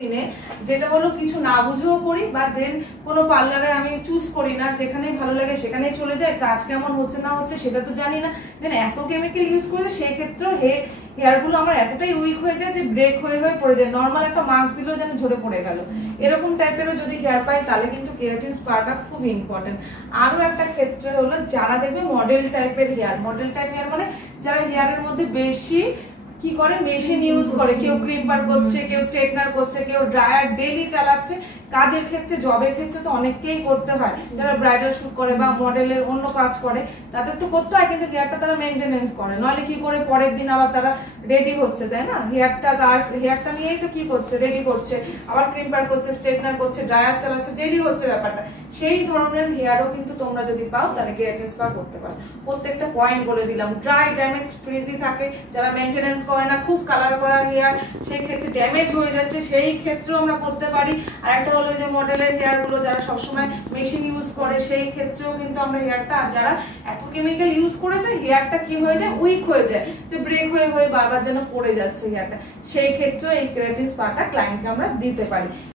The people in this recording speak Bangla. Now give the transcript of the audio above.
দিনে যেটা হলো কিছু না বুঝেও করি বা দেন কোনো পার্লারে আমি চুজ করি না, যেখানে ভালো লাগে সেখানেই চলে যায়, কাজ কেমন হচ্ছে না হচ্ছে সেটা তো জানি না, দেন এত কেমিক্যাল ইউজ করে সেই ক্ষেত্রে হেয়ার গুলো আমার এতটাই উইক হয়ে যায় যে ব্রেক হয়ে হয়ে পড়ে যায়, নর্মাল একটা মাস্ক দিলেও যেন ঝরে পড়ে গেল। এরকম টাইপেরও যদি হেয়ার পাই তাহলে কিন্তু কেরাটিন স্পাটা খুব ইম্পর্টেন্ট। আরো একটা ক্ষেত্রে হলো যারা দেখবে মডেল টাইপের হেয়ার, মডেল টাইপ হেয়ার মানে যারা হেয়ারের মধ্যে বেশি কি করে মেশিন ইউজ করে, কেউ ক্রিম্পার করছে, কেউ স্ট্রেটনার করছে, কেউ ড্রায়ার ডেইলি চালাচ্ছে, কাজের ক্ষেত্রে জবের ক্ষেত্রে তো অনেককেই করতে হয়, যারা ব্রাইডাল শুট করে বা মডেলের অন্য কাজ করে তাদের তো করতে হয়, কিন্তু হেয়ারটা তারা মেনটেনেন্স করে, নইলে কি করে পরের দিন আবার তারা রেডি হচ্ছে, তাই না? হেয়ারটা নিয়েই তো কি করছে, রেডি করছে, আবার ক্রিম্পার করছে, স্ট্রেটনার করছে, ড্রায়ার চালাচ্ছে, দেরি হচ্ছে ব্যাপারটা। সেই ধরনের হেয়ারও কিন্তু তোমরা যদি পাও তাহলে কেরাটিন স্পা করতে পারো। প্রত্যেকটা পয়েন্ট বলে দিলাম, ড্রাই ড্যামেজ ফ্রিজি থাকে, যারা মেনটেনেন্স করে না, খুব কালার করা হেয়ার, সেই ক্ষেত্রে ড্যামেজ হয়ে যাচ্ছে, সেই ক্ষেত্রেও আমরা করতে পারি। আর একটা হলো যে মডেলের হেয়ার গুলো যারা সবসময় মেশিন ইউজ করে, সেই ক্ষেত্রেও কিন্তু আমরা হেয়ারটা, আর যারা এত কেমিক্যাল ইউজ করেছে হেয়ারটা কি হয়ে যায়, উইক হয়ে যায়, যে ব্রেক হয়ে হয়ে বারবার যেন পড়ে যাচ্ছে হেয়ারটা, সেই ক্ষেত্রেও এই কেরাটিন স্পাটা ক্লায়েন্টকে আমরা দিতে পারি।